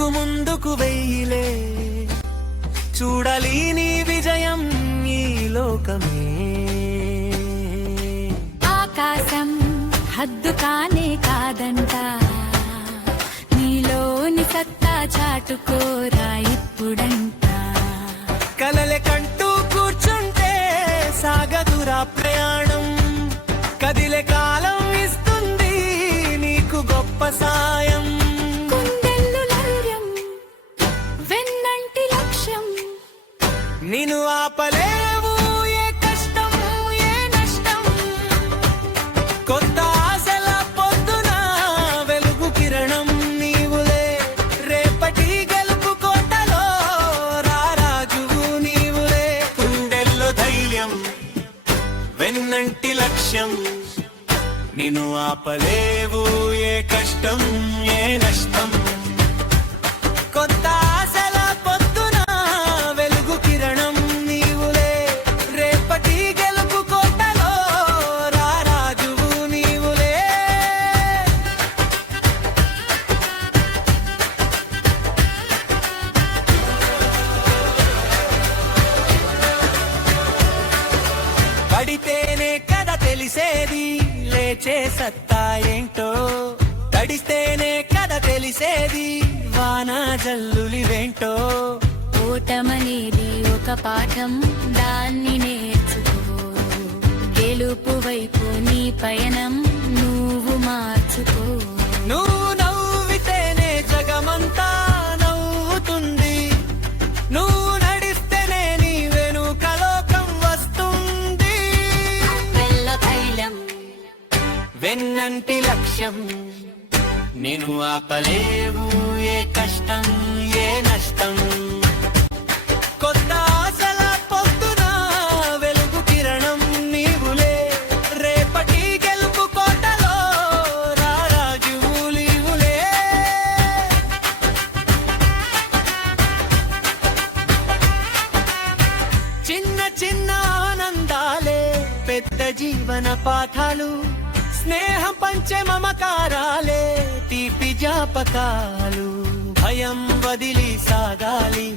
అడుగు ముందుకు వెయ్యిలే, చూడాలి నీ విజయం ఈ లోకమే. ఆకాశం హద్దు కానే కాదంట, నీలోని సత్తా చాటుకోరా ఇప్పుడంట. కలలే కంటూ కూర్చుంటే సాగదురా ప్రయాణం, కదిలే కాలం ఇస్తుంది నీకు గొప్ప సాయం. గుండెల్లో ధైర్యం, వెన్నంటి లక్ష్యం, నిన్ను ఆపలేవు ఏ కష్టం ఏ నష్టం. కొత్త ఆశల పొద్దున వెలుగు కిరణం నీవులే, రేపటి గెలుపు కోటలో రారాజువు నీవులే. గుండెల్లో ధైర్యం, వెన్నంటి లక్ష్యం, నిన్ను ఆపలేవు ఏ కష్టం ఏ నష్టం. కొత్త ఆశల పొద్దున వెలుగు కిరణం నీవులే, రేపటి గెలుపు కోటలో రారాజువు నీవులే. పడితేనే కదా తెలిసేది లేచే సత్తా ఏంటో, తడిస్తేనే కదా తెలిసేది వాన జల్లులివేంటో. ఓటమనేది ఒక పాఠం, దాన్ని నేర్చుకో. గెలుపు వైపు నీ పయనం నువ్వు మార్చుకో. నువ్వు నవ్వితేనే జగమంతా నవ్వుతుంది, నువ్వు నడిస్తేనే నీ వెనుక లోకం వస్తుంది. వెల్ల తైలం, వెన్నంటి లక్ష్యం, నిన్ను ఆపలేవు ఏ కష్టం ఏ నష్టం. కొత్త ఆశల పొద్దున వెలుగు కిరణం నీవులే, రేపటి గెలుపు కోటలో రారాజువు నీవులే. చిన్న చిన్న ఆనందాలే పెద్ద జీవన పాఠాలు, స్నేహం పంచే మమకారాలే తీపి జ్ఞాపకాలు. భయం వదిలి సాగాలి,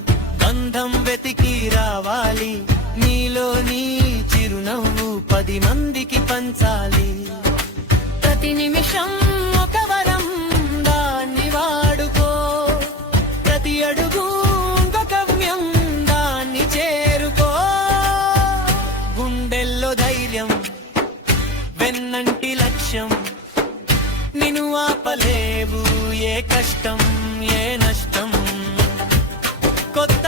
బంధం వెతికి రావాలి, నీలో నీ చిరునవ్వు 10 మందికి పంచాలి. ప్రతి నిమిషం ఒక వరం, దాన్ని వాడుకో. ప్రతి అడుగు ఒక గమ్యం, దాన్ని చేరుకో. గుండెల్లో ధైర్యం, వెన్నంటి లక్ష్యం, నిన్ను ఆపలేవు ఏ కష్టం ఏ నష్టం. కొత్త